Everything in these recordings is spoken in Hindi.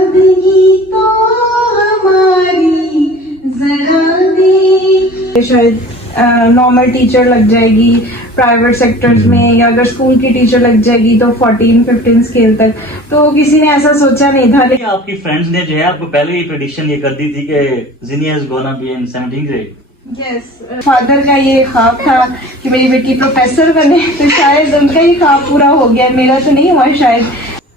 सादगी तो हमारी जरा दे। शायद नॉर्मल टीचर लग जाएगी प्राइवेट सेक्टर्स में, या अगर स्कूल की टीचर लग जाएगी तो 14-15 स्केल तक। तो किसी ने ऐसा सोचा नहीं था। लेकिन आपकी फ्रेंड्स ने जो है आपको पहले ही प्रेडिक्शन ये कर दी थी कि Zinnia is gonna be in 17th grade. Yes, father का ये ख्वाब था कि मेरी बेटी प्रोफेसर बने, तो शायद उनका ही ख्वाब पूरा हो गया, मेरा तो नहीं हुआ शायद।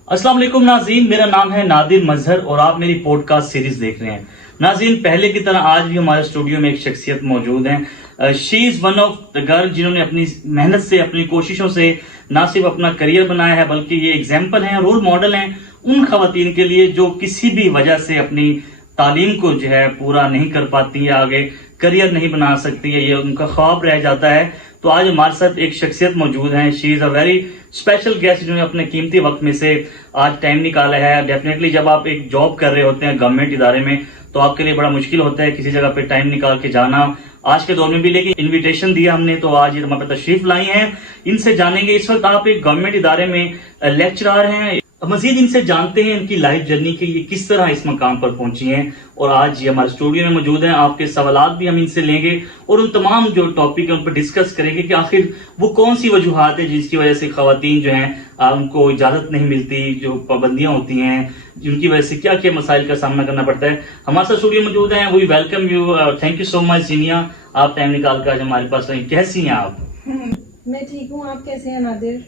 अस्सलाम वालेकुम नाज़रीन, मेरा नाम है नादिर मजहर और आप मेरी पॉडकास्ट सीरीज देख रहे हैं। नाज़रीन, पहले की तरह आज भी हमारे स्टूडियो में एक शख्सियत मौजूद है। She is one of the girl जिन्होंने अपनी मेहनत से, अपनी कोशिशों से ना सिर्फ अपना करियर बनाया है, बल्कि ये एग्जाम्पल हैं, रोल मॉडल हैं उन खवातीन के लिए जो किसी भी वजह से अपनी तालीम को जो है पूरा नहीं कर पाती या आगे करियर नहीं बना सकती है, ये उनका ख्वाब रह जाता है। तो आज हमारे साथ एक शख्सियत मौजूद है। She is a very special guest जिन्होंने अपने कीमती वक्त में से आज टाइम निकाला है। डेफिनेटली जब आप एक जॉब कर रहे होते हैं गवर्नमेंट इदारे में, तो आपके लिए बड़ा मुश्किल होता है किसी जगह पे टाइम निकाल के जाना, आज के दौर में भी। लेकिन इनविटेशन दिया हमने, तो आज ये हमारे पास तशरीफ लाई हैं। इनसे जानेंगे, इस वक्त आप एक गवर्नमेंट इदारे में लेक्चरर हैं, मजीद इनसे जानते हैं इनकी लाइफ जर्नी की, ये किस तरह इस मकाम पर पहुंची हैं। और आज ये हमारे स्टूडियो में मौजूद हैं। आपके सवालात भी हम इनसे लेंगे और उन तमाम जो टॉपिक है उन पर डिस्कस करेंगे कि आखिर वो कौन सी वजूहात है जिसकी वजह से खवातीन जो हैं उनको इजाजत नहीं मिलती, जो पाबंदियां होती हैं, जिनकी वजह से क्या क्या मसाइल का सामना करना पड़ता है। हमारे साथ स्टूडियो मौजूद हैं। We welcome you, thank you so much Zinnia, आप टाइम निकाल कर आज हमारे पास रही। कैसी हैं आप? मैं ठीक हूँ, आप कैसे हैं नादिर?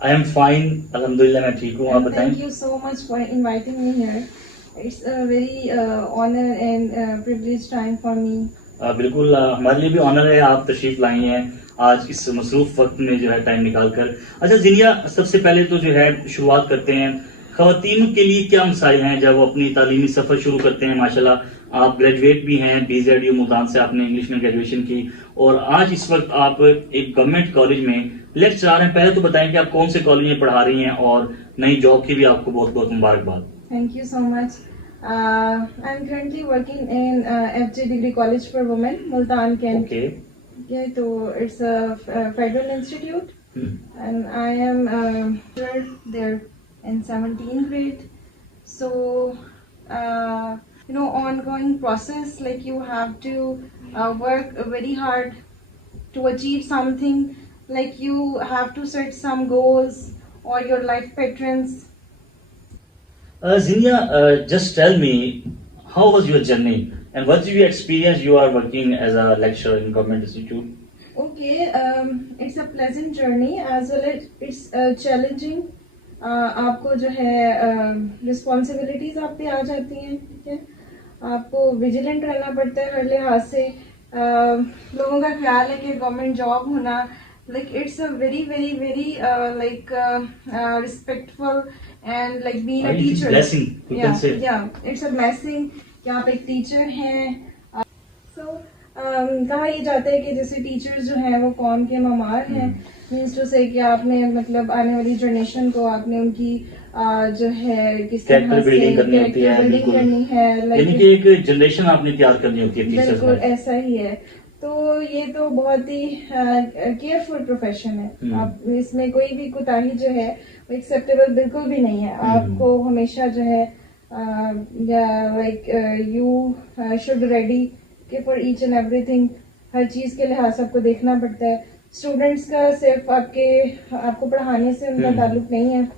आई एम फाइन, अल्हम्दुलिल्लाह मैं ठीक हूँ, आप बताएं। Thank you so much for inviting me here. It's a very honour and privilege time for me. बिल्कुल, हमारे लिए भी ऑनर है आप तशरीफ लाई हैं आज इस मसरूफ वक्त में जो है टाइम निकाल कर। अच्छा ज़िनिया, सबसे पहले तो जो है शुरुआत करते हैं, खवातीन के लिए क्या मसाइल हैं जब वो अपनी तालीमी सफर शुरू करते हैं। माशाल्लाह आप ग्रेजुएट भी हैं, BZU मुल्तान से आपने इंग्लिश में ग्रेजुएशन की, और आज इस वक्त आप एक गवर्नमेंट कॉलेज में लेक्चरर हैं। पहले तो बताएं कि आप कौन से कॉलेज में पढ़ा रही हैं, और नई जॉब की भी आपको बहुत बहुत मुबारकबाद। Thank you so much. I'm currently working in FJ Degree College for Women, Multan, Kent. Okay. Yeah, so it's a federal institute, and I am there in 17th grade. So, ongoing process, like you have to work very hard to achieve something. Like you have to set some goals or your life patterns. Zinnia, just tell me, how was your journey and what did you experience? You are working as a lecturer in government institute. Okay, it's a pleasant journey as well as it's challenging. आपको जो है रिस्पॉन्सिबिलिटीज आप पे आ जाती हैं, ठीक है। आपको विजिलेंट रहना पड़ता है हर लिहाज से। लोगों का ख्याल है कि गवर्नमेंट जॉब होना, like it's a very very very respectful and like being a teacher. Blessing, you can say. Yeah, it's a blessing कि आप एक टीचर हैं। So कहा ये जाता है कि जैसे टीचर्स जो हैं वो कौम के ममार हैं, मीन्स टू से कि आपने मतलब आने वाली जनरेशन को आपने उनकी जो है किस तरह से बिल्डिंग करनी होती है, बिल्डिंग करनी है, यानी कि एक जनरेशन आपने तैयार करनी होती है टीचर्स बिल्कुल ऐसा ही है। तो ये तो बहुत ही केयरफुल प्रोफेशन है। आप इसमें कोई भी कोताही जो है वो एक्सेप्टेबल बिल्कुल भी नहीं है। आपको हमेशा जो है यू शुड रेडी के फॉर ईच एंड एवरीथिंग, हर चीज के लिहाज आपको देखना पड़ता है। स्टूडेंट्स का सिर्फ आपको पढ़ाने से उनका ताल्लुक नहीं है,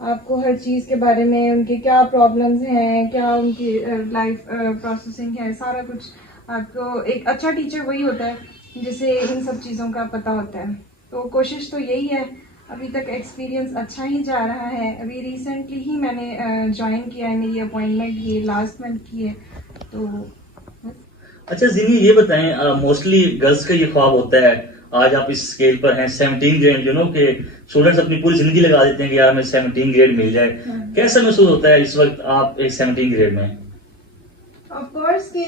आपको हर चीज के बारे में, उनके क्या प्रॉब्लम्स हैं, क्या उनकी लाइफ प्रोसेसिंग है, सारा कुछ आपको। एक अच्छा टीचर वही होता है जिसे इन सब चीज़ों का पता होता है। तो कोशिश तो यही है। अभी तक एक्सपीरियंस अच्छा ही जा रहा है। अभी रिसेंटली ही मैंने ज्वाइन किया है, मेरी अपॉइंटमेंट ये लास्ट मंथ की है। तो अच्छा ज़िनी, ये बताएं, मोस्टली गर्ल्स का ये ख्वाब होता है, आज आप इस स्केल पर हैं 17 ग्रेड, के स्टूडेंट्स अपनी पूरी जिंदगी लगा देते हैं कि यार हमें 17 ग्रेड मिल जाए। कैसा महसूस होता है इस वक्त आप एक 17 ग्रेड में? ऑफ कोर्स के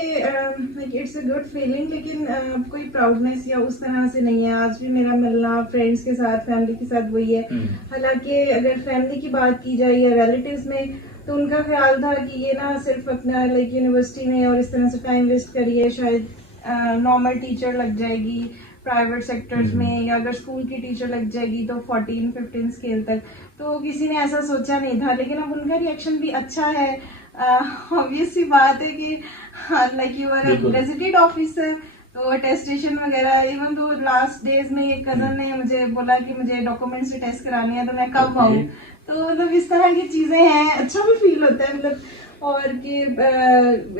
इट्स अ गुड फीलिंग, लेकिन कोई प्राउडनेस या उस तरह से नहीं है। आज भी मेरा मिलना फ्रेंड्स के साथ, फैमिली के साथ वही है। हालांकि अगर फैमिली की बात की जाए या रिलेटिव्स में, तो उनका ख्याल था कि ये ना सिर्फ अपना लाइक यूनिवर्सिटी में और इस तरह से टाइम वेस्ट करिए, शायद नॉर्मल टीचर लग जाएगी प्राइवेट सेक्टर्स में, या अगर स्कूल की टीचर लग जाएगी तो 14-15 स्केल तक। तो किसी ने ऐसा सोचा नहीं था, लेकिन अब उनका रिएक्शन भी अच्छा है। ऑब्वियस सी बात है कि लाइक यू आर बिल्कुल। रेजिडेंट ऑफिसर, तो टेस्टेशन वगैरह, इवन तो लास्ट डेज में एक कजन ने मुझे बोला कि मुझे डॉक्यूमेंट्स से टेस्ट करानी है, तो मैं कब आऊँ। तो मतलब इस तरह की चीजें हैं, अच्छा भी फील होता है मतलब, और कि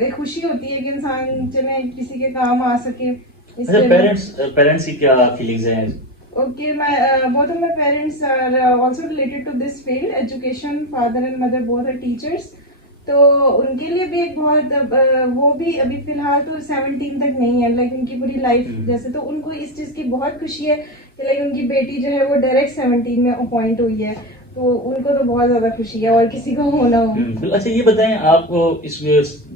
एक खुशी होती है कि इंसान चले किसी के काम आ सके। अच्छा, पेरेंट्स की क्या फीलिंग्स हैं? Okay, both of my parents are also related to this field, education. Father and mother both are teachers. तो उनके लिए भी एक बहुत वो भी अभी फिलहाल तो 17 तक नहीं है, लाइक उनकी पूरी लाइफ जैसे, तो उनको इस चीज की बहुत खुशी है कि लाइक उनकी बेटी जो है वो डायरेक्ट 17 में अपॉइंट हुई है, तो उनको तो बहुत ज्यादा खुशी है, और किसी को होना हो। अच्छा, ये बताएं, आपको इस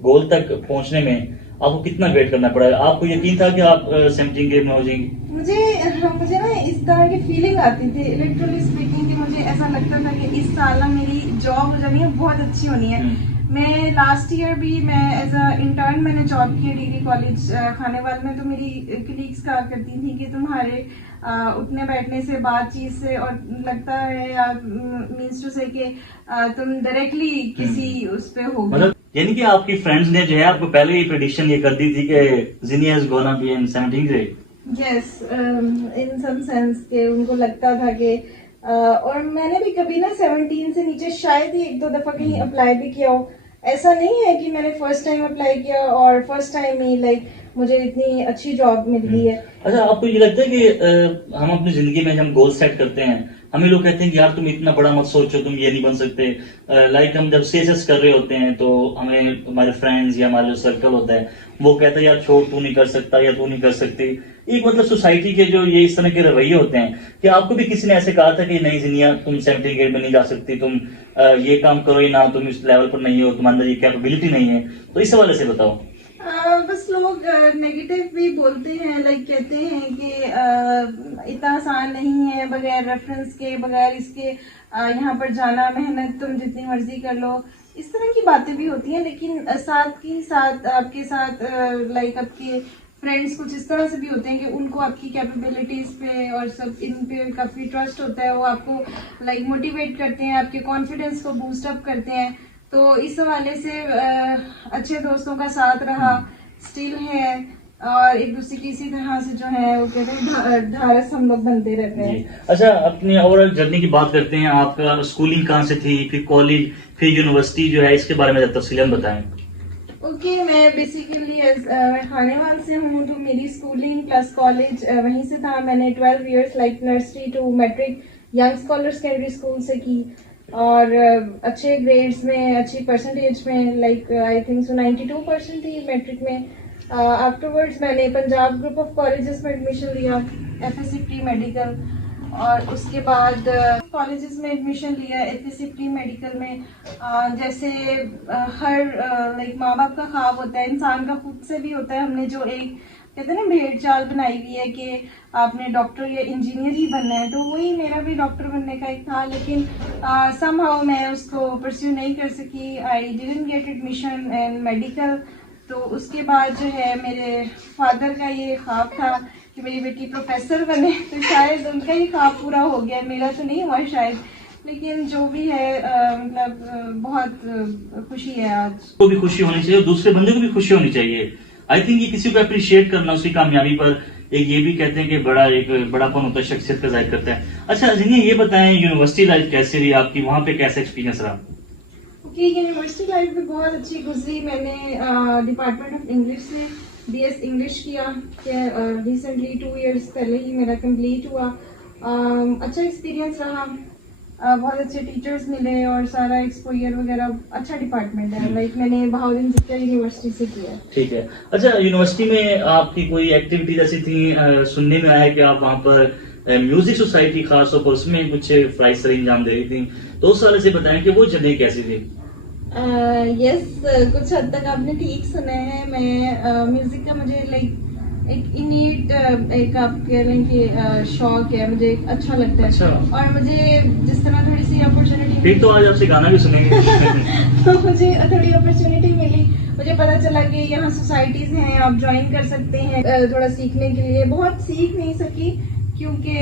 गोल तक पहुंचने में आपको कितना वेट करना पड़ा? आपको यकीन था कि आप 17 ग्रेड में हो जाएंगे? मुझे ना इस तरह की फीलिंग आती थी, लिटरली स्पीकिंग, कि मुझे ऐसा लगता था कि इस साल ना मेरी जॉब हो जानी है, बहुत अच्छी होनी है। मैं लास्ट ईयर भी मैं एज अ इंटर्न मैंने जॉब की है डिग्री कॉलेज खानेवाल में, तो मेरी कलीग्स कहा करती थी कि तुम्हारे उठने बैठने से, बातचीत से, और लगता है मीन्स टू से कि तुम डायरेक्टली किसी उस पे हो, मतलब यानी कि आपकी फ्रेंड्स ने जो है आपको पहले ही प्रेडिक्शन ये कर दी थी कि Zinnia is gonna be in 17 grade. Yes, in some sense के उनको लगता था कि और मैंने भी कभी ना 17 से नीचे शायद ही एक दो दफा कहीं अप्लाई भी किया हो। ऐसा नहीं है कि मैंने फर्स्ट टाइम अप्लाई किया और फर्स्ट टाइम ही लाइक मुझे इतनी अच्छी जॉब मिल गई है। अच्छा, आपको ये लगता है कि हम अपनी जिंदगी में जब हम गोल सेट करते हैं, हमें लोग कहते हैं कि यार तुम इतना बड़ा मत सोचो, तुम ये नहीं बन सकते। लाइक हम जब स्टेजेस कर रहे होते हैं तो हमें हमारे फ्रेंड्स या हमारा जो सर्कल होता है वो कहता है यार छोड़, तू नहीं कर सकता या तू नहीं कर सकती। एक मतलब सोसाइटी के जो ये इस तरह के रवैये होते हैं, कि आपको भी किसी ने ऐसे कहा था कि नहीं जिनिया तुम 17 ग्रेड में नहीं जा सकती, तुम ये काम करो ही ना, तुम इस लेवल पर नहीं हो, तुम्हारे अंदर ये कैपेबिलिटी नहीं है, तो इस हवाले से बताओ। बस लोग नेगेटिव भी बोलते हैं, लाइक कहते हैं कि इतना आसान नहीं है, बगैर रेफरेंस के, बगैर इसके यहाँ पर जाना, मेहनत तुम जितनी मर्जी कर लो, इस तरह की बातें भी होती हैं। लेकिन साथ ही साथ आपके साथ लाइक आपके फ्रेंड्स कुछ इस तरह से भी होते हैं कि उनको आपकी कैपेबिलिटीज पे और सब इन पे काफी ट्रस्ट होता है, वो आपको लाइक मोटिवेट करते हैं, आपके कॉन्फिडेंस को बूस्ट अप करते हैं। तो इस हवाले से अच्छे दोस्तों का साथ रहा, स्टिल है, और एक दूसरे की इसी तरह से जो है वो कहते हैं ढारस हम लोग बनते रहते हैं। अच्छा, अपनी ओवरऑल जर्नी की बात करते हैं। आपका स्कूलिंग कहाँ से थी, फिर कॉलेज, फिर यूनिवर्सिटी जो है, इसके बारे में तफसीलन बताएं। ओके, मैं बेसिकली मैं खानेवाल से हूँ, तो मेरी स्कूलिंग प्लस कॉलेज वहीं से था। मैंने 12 years like nursery to matric Young Scholar Secondary School से की, और अच्छे ग्रेड्स में, अच्छी परसेंटेज में, लाइक आई थिंक सो 92% थी मैट्रिक में। आफ्टरवर्ड्स मैंने पंजाब ग्रुप ऑफ कॉलेजेस में एडमिशन लिया, FSC प्री मेडिकल, और उसके बाद कॉलेजेस में एडमिशन लिया FSC प्री मेडिकल में। जैसे हर लाइक माँ बाप का ख्वाब होता है, इंसान का खुद से भी होता है। हमने जो एक कहते हैं ना भेड़ चाल बनाई हुई है कि आपने डॉक्टर या इंजीनियर ही बनना है, तो वही मेरा भी डॉक्टर बनने का एक था, लेकिन समहाउ मैं उसको परस्यू नहीं कर सकी। I didn't get admission in medical. तो उसके बाद जो है मेरे फादर का ये ख्वाब था कि मेरी बेटी प्रोफेसर बने, तो शायद उनका ही ख्वाब पूरा हो गया, मेरा तो नहीं हुआ शायद, लेकिन जो भी है मतलब बहुत खुशी है आज। को भी खुशी होनी चाहिए, दूसरे बंदे को भी खुशी होनी चाहिए। आई थिंक ये किसी को अप्रिशिएट करना, उसकी कामयाबी पर एक ये भी कहते हैं कि एक बड़ापन होता है, शख्सियत का जाहिर करता है। अच्छा जिन्हें ये बताएं, यूनिवर्सिटी लाइफ कैसी रही आपकी, वहाँ पे कैसा एक्सपीरियंस रहा? ओके, यूनिवर्सिटी लाइफ भी बहुत अच्छी गुजरी। मैंने डिपार्टमेंट ऑफ इंग्लिश से BS इंग्लिश किया, रिसेंटली 2 इयर्स पहले ही मेरा कंप्लीट हुआ। अच्छा एक्सपीरियंस रहा, बहुत अच्छे टीचर्स मिले और सारा एक्सपोजर वगैरह, अच्छा डिपार्टमेंट है। लाइक मैंने बहाउद्दीन ज़िक्र यूनिवर्सिटी से किया। ठीक है। अच्छा, यूनिवर्सिटी में आपकी कोई एक्टिविटीज ऐसी थी? सुनने में आया कि आप वहाँ पर म्यूजिक सोसाइटी खास तौर पर उसमें कुछ फ्राइज सरंजाम दे रही थी, तो उस वाले से बताएं कि वो जर्नी कैसी थी? यस, कुछ हद तक आपने ठीक सुना है। मैं म्यूजिक का मुझे लाइक एक इनीट एक आप कह रहे हैं कि शौक है, मुझे अच्छा लगता है। अच्छा। और मुझे जिस तरह थोड़ी सी अपॉर्चुनिटी, फिर तो आज आपसे गाना भी सुनेंगे। तो मुझे थोड़ी अपॉर्चुनिटी मिली, मुझे पता चला कि यहाँ सोसाइटीज हैं, आप ज्वाइन कर सकते हैं थोड़ा सीखने के लिए। बहुत सीख नहीं सकी क्योंकि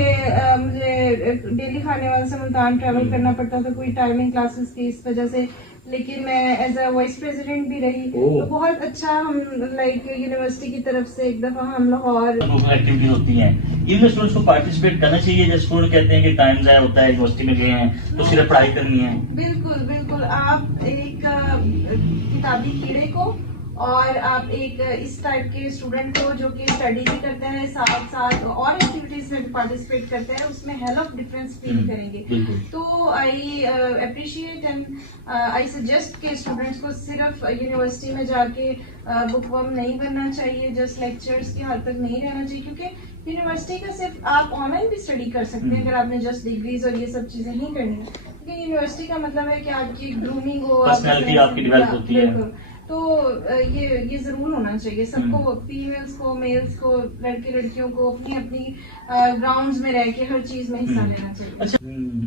मुझे डेली खानेवाल से मुल्तान ट्रैवल करना पड़ता था, कोई टाइमिंग क्लासेस की इस वजह से। लेकिन मैं एज अ वाइस प्रेसिडेंट भी रही। तो बहुत अच्छा हम लाइक यूनिवर्सिटी की तरफ से एक दफा हम लाहौर एक्टिविटी होती हैं, इनमें स्टूडेंट्स को पार्टिसिपेट करना चाहिए। जैसे स्टूडेंट कहते हैं कि टाइम ज़ाया होता है, यूनिवर्सिटी में गए हैं तो सिर्फ पढ़ाई करनी है। बिल्कुल बिल्कुल, आप एक किताबी कीड़े को और आप एक इस टाइप के स्टूडेंट को जो कि स्टडी भी करता है साथ साथ और एक्टिविटीज में पार्टिसिपेट करता है, उसमें हेल ऑफ डिफरेंस फील करेंगे। तो I appreciate and I suggest के स्टूडेंट्स को सिर्फ यूनिवर्सिटी में जाके बुकवर्म नहीं बनना चाहिए, जस्ट लेक्चर्स की हद तक नहीं रहना चाहिए, क्योंकि यूनिवर्सिटी का सिर्फ आप ऑनलाइन भी स्टडी कर सकते हैं अगर आपने जस्ट डिग्रीज और ये सब चीजें नहीं करनी है। क्योंकि यूनिवर्सिटी का मतलब है कि आपकी ग्रूमिंग हो, पर्सनैलिटी आपकी डेवलप होती है। तो ये जरूर होना चाहिए सबको, फीमेल्स को, मेल्स को, लड़के लड़कियों को अपनी अपनी ग्राउंड्स में रह के हर चीज में हिस्सा लेना चाहिए। अच्छा,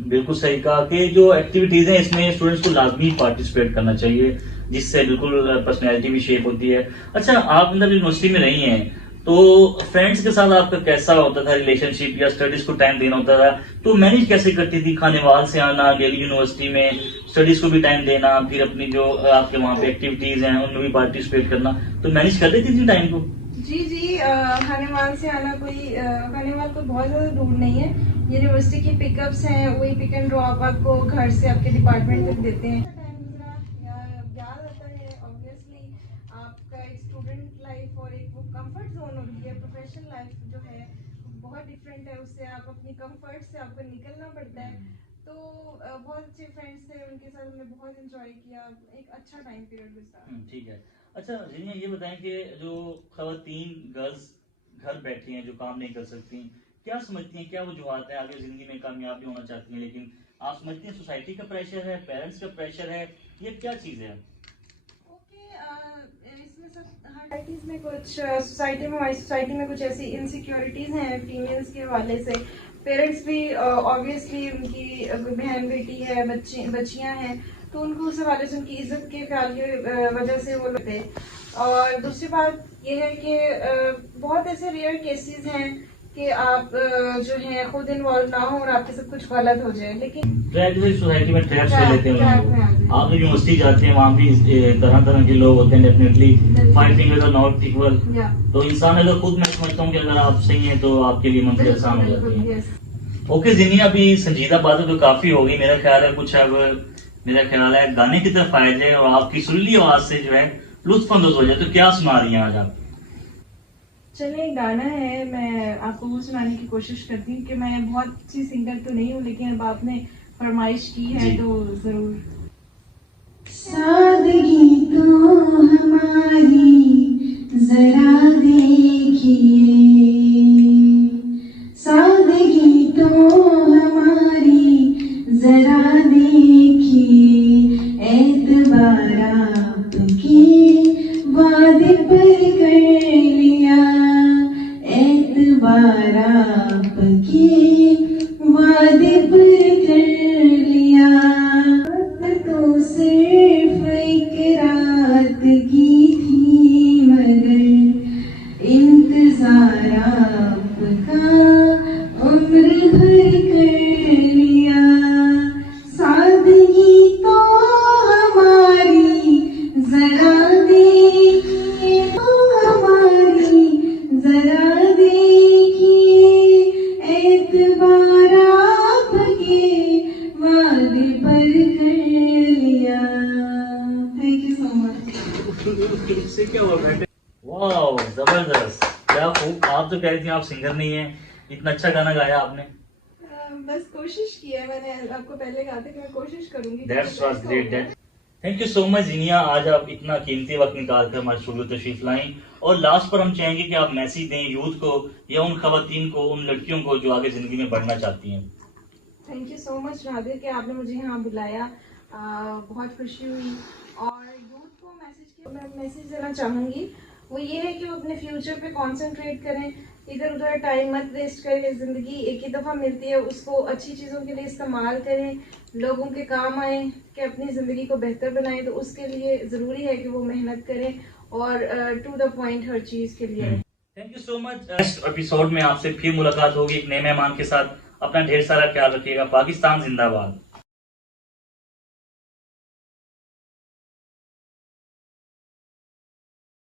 बिल्कुल सही कहा कि जो एक्टिविटीज हैं इसमें स्टूडेंट्स को लाजमी पार्टिसिपेट करना चाहिए, जिससे बिल्कुल पर्सनैलिटी भी शेप होती है। अच्छा, आप मतलब यूनिवर्सिटी में रही हैं, तो फ्रेंड्स के साथ आपका कैसा होता था रिलेशनशिप, या स्टडीज को टाइम देना होता था, तो मैनेज कैसे करती थी? खानेवाल से आना, डेली यूनिवर्सिटी में स्टडीज को भी टाइम देना, फिर अपनी जो आपके वहाँ पे एक्टिविटीज हैं उनमें भी पार्टिसिपेट करना, तो मैनेज कर लेती थी टाइम को? जी, खानेवाल से आना खानेवाल कोई बहुत ज्यादा दूर नहीं है। यूनिवर्सिटी की पिकअप्स हैं, वही पिक एंड ड्रॉप आपको घर से आपके डिपार्टमेंट तक देते हैं। याद आता है ऑब्वियसली आपका एक स्टूडेंट लाइफ और एक वो कंफर्ट जोन होती है। प्रोफेशनल लाइफ जो है बहुत डिफरेंट है, उससे आप अपनी कंफर्ट से आपको निकलना पड़ता है। तो बहुत अच्छे फ्रेंड्स थे, उनके साथ हमने बहुत एंजॉय किया, एक अच्छा टाइम पीरियड गुजरा। ठीक है। अच्छा जिन्हें ये बताएं कि जो खवातीन गर्ल्स घर बैठी हैं, जो काम नहीं कर सकती, क्या समझती हैं, क्या वजूहत है? आगे जिंदगी में कामयाबी होना चाहती हैं, लेकिन आप समझती हैं सोसाइटी का प्रेशर है, पेरेंट्स का प्रेशर है, ये क्या चीज है? इसमें सब सोसाइटीज में कुछ हमारी सोसाइटी में कुछ ऐसी इनसिक्योरिटीज हैं फीमेल्स के हवाले से। पेरेंट्स भी ऑब्वियसली उनकी बहन बेटी है, बच्चियां हैं, तो उनको उस हवाले से उनकी इज्जत के ख्याल की वजह से वो लगते हैं। और दूसरी बात यह है कि बहुत ऐसे रेयर केसेस हैं कि आप जो है खुद इन्वॉल्व ना हो और आपके सब कुछ गलत हो जाए, लेकिन सोसाइटी में ट्रैप्स ले लेते हैं लोग। आप यूनिवर्सिटी जाते हैं, वहाँ भी तरह तरह के लोग होते हैं, definitely five fingers are not equal. तो इंसान अगर खुद, मैं समझता हूँ कि अगर आप सही हैं तो आपके लिए मंजिल आसान हो जाती है। ओके जिनिया, अभी संजीदा बातें तो काफी होगी, मेरा ख्याल है कुछ अब मेरा ख्याल है गाने की तरफ आए जाए और आपकी सुरीली आवाज से जो है लुत्फअंदोज हो जाए। तो क्या सुना रही हैं आज आप? चलिए, गाना है, मैं आपको वो सुनाने की कोशिश करती हूँ कि मैं बहुत अच्छी सिंगर तो नहीं हूँ, लेकिन अब आपने फरमाइश की है तो जरूर। सादगी तो हमारी जरा देखिए, सादगी तो हमारी जरा देखिए, एतबार आपके वादे पर कर लिया, एतबार आपके वादे पर कर लिया। तो सिर्फ एक रात की थी, मगर इंतजार आपका उम्र भर कर लिया। सादगी तो हमारी जरा देखिए, तो हमारी जरा देखिए, एतबार आपके वादे पर कर लिया। Thank you so much. इससे क्या हुआ बेटे? वाह, जबरदस्त, क्या खूब। आप तो कह रही थी आप सिंगर नहीं है, इतना अच्छा गाना गाया आपने। बस कोशिश की है मैंने, आपको पहले कहा था कि मैं कोशिश करूंगी। That's was great, that. Thank you so much Zinnia, आज आप इतना कीमती वक्त निकाल कर हमारे स्टूडियो तशरीफ लाई। और लास्ट पर हम चाहेंगे कि आप मैसेज दें यूथ को या उन खवातीन को, उन लड़कियों को जो आगे जिंदगी में बढ़ना चाहती हैं। Thank you so much Nadir कि आपने मुझे यहाँ बुलाया, बहुत खुशी हुई। और यूथ को मैं मैसेज देना चाहूँगी, वो ये है कि वो अपने फ्यूचर पे कंसंट्रेट करें, इधर उधर टाइम मत वेस्ट करें। ज़िंदगी एक ही दफ़ा मिलती है, उसको अच्छी चीज़ों के लिए इस्तेमाल करें, लोगों के काम आए, कि अपनी ज़िंदगी को बेहतर बनाएं। तो उसके लिए ज़रूरी है कि वो मेहनत करें और टू द पॉइंट हर चीज़ के लिए। Thank you so much. Next episode में आपसे फिर मुलाकात होगी एक नए मेहमान के साथ। अपना ढेर सारा ख्याल रखिएगा। पाकिस्तान जिंदाबाद।